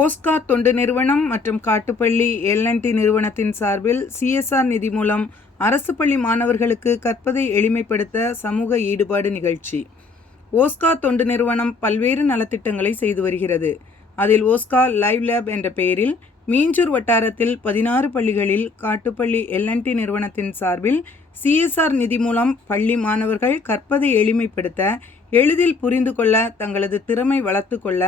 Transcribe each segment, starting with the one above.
ஓஸ்கா தொண்டு நிறுவனம் மற்றும் காட்டுப்பள்ளி எல்என்டி நிறுவனத்தின் சார்பில் சிஎஸ்ஆர் நிதி மூலம் அரசு பள்ளி மாணவர்களுக்கு கற்பதை எளிமைப்படுத்த சமூக ஈடுபாடு நிகழ்ச்சி. ஓஸ்கா தொண்டு நிறுவனம் பல்வேறு நலத்திட்டங்களை செய்து வருகிறது. அதில் ஓஸ்கா லைவ் லேப் என்ற பெயரில் மீஞ்சூர் வட்டாரத்தில் பதினாறு பள்ளிகளில் காட்டுப்பள்ளி எல்என்டி நிறுவனத்தின் சார்பில் சிஎஸ்ஆர் நிதி மூலம் பள்ளி மாணவர்கள் கற்பதை எளிமைப்படுத்த எளிதில் புரிந்து கொள்ள தங்களது திறமை வளர்த்து கொள்ள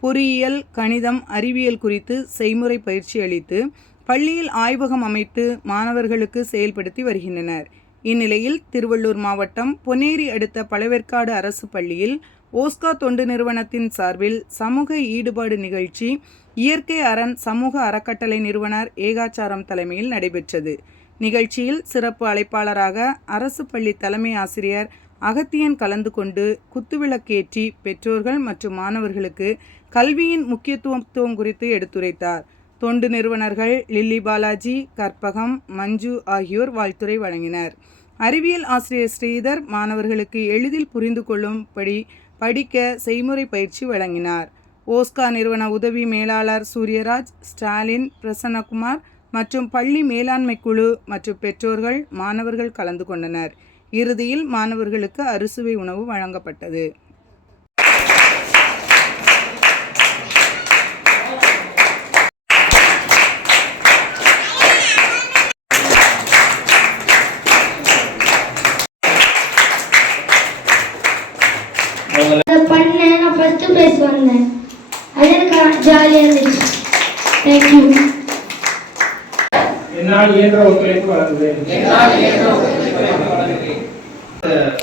பொறியியல் கணிதம் அறிவியல் குறித்து செய்முறை பயிற்சி அளித்து பள்ளியில் ஆய்வகம் அமைத்து மாணவர்களுக்கு செயல்படுத்தி வருகின்றனர். இந்நிலையில் திருவள்ளூர் மாவட்டம் பொன்னேரி அடுத்த பழவேற்காடு அரசு பள்ளியில் ஓஸ்கா தொண்டு நிறுவனத்தின் சார்பில் சமூக ஈடுபாடு நிகழ்ச்சி இயற்கை அரண் சமூக அறக்கட்டளை நிறுவனர் ஏகாச்சாரம் தலைமையில் நடைபெற்றது. நிகழ்ச்சியில் சிறப்பு அழைப்பாளராக அரசு பள்ளி தலைமை ஆசிரியர் அகத்தியன் கலந்து கொண்டு குத்துவிளக்கேற்றி பெற்றோர்கள் மற்றும் மாணவர்களுக்கு கல்வியின் முக்கியத்துவத்துவம் குறித்து எடுத்துரைத்தார். தொண்டு நிறுவனர்கள் லில்லி பாலாஜி கற்பகம் மஞ்சு ஆகியோர் வாழ்த்துரை வழங்கினர். அறிவியல் ஆசிரியர் ஸ்ரீதர் மாணவர்களுக்கு எளிதில் புரிந்து கொள்ளும்படி படிக்க செய்முறை பயிற்சி வழங்கினார். ஓஸ்கா நிறுவன உதவி மேலாளர் சூரியராஜ் ஸ்டாலின் பிரசன்னகுமார் மற்றும் பள்ளி மேலாண்மை குழு மற்றும் பெற்றோர்கள் மாணவர்கள் கலந்து கொண்டனர். இறுதியில் மாணவர்களுக்கு அறுசுவை உணவு வழங்கப்பட்டது. பண்ணேன் நான் ஃபஸ்ட்டு ப்ரைஸ் வந்தேன் அது எனக்கு ஜாலியாக இருந்துச்சு. தேங்க்யூ என்னால் இயன்ற ஒத்துழைப்பு வழங்குவேன்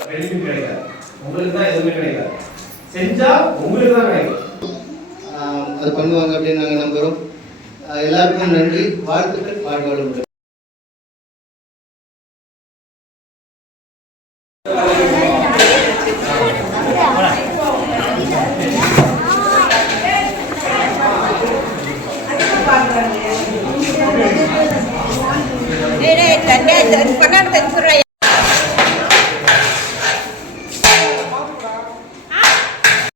பெனிஃபிட் கிடைக்காது. உங்களுக்கு தான் எதுவுமே கிடைக்காது. செஞ்சா உங்களுக்கு தான் கிடைக்கும். ஆஹ் அது பண்ணுவாங்க அப்படின்னு நாங்கள் நம்புகிறோம் எல்லாருக்கும் நன்றி. வாழ்த்துக்கள். ได้เดินก็นั่นเป็นอะไร